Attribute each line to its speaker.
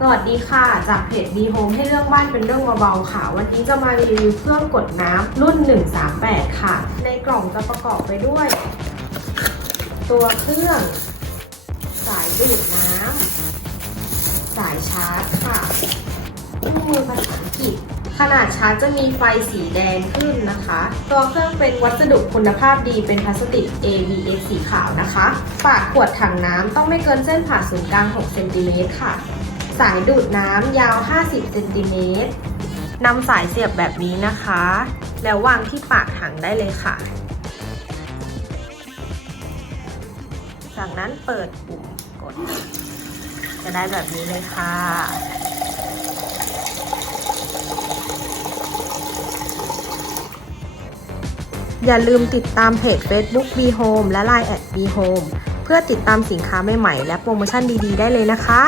Speaker 1: สวัสดีค่ะ จากเพจ B Home ให้เรื่องบ้านเป็นเรื่องเบาๆค่ะ วันนี้จะมารีวิวเครื่องกดน้ำรุ่น 138 ค่ะ ในกล่องจะประกอบไปด้วย ตัวเครื่อง สายดูดน้ำสายชาร์จค่ะคู่มือภาษาอังกฤษขนาดชาร์จจะมีไฟสีแดงขึ้นนะคะ ตัวเครื่องเป็นวัสดุคุณภาพดีเป็นพลาสติก ABS สีขาวนะคะ ปากขวดถังน้ำต้องไม่เกินเส้นผ่าศูนย์กลาง 6 เซนติเมตรค่ะ สายดูดน้ำยาว 50 เซนติเมตรนำสายเสียบแบบนี้นะคะ แล้ววางที่ปากถังได้เลยค่ะ จากนั้นเปิดปุ่มกด จะได้แบบนี้เลยค่ะอย่าลืมติดตามเพจ Facebook B Home และ Line at B Home เพื่อติดตามสินค้าใหม่ๆ และโปรโมชั่นดีๆ ได้เลยนะคะ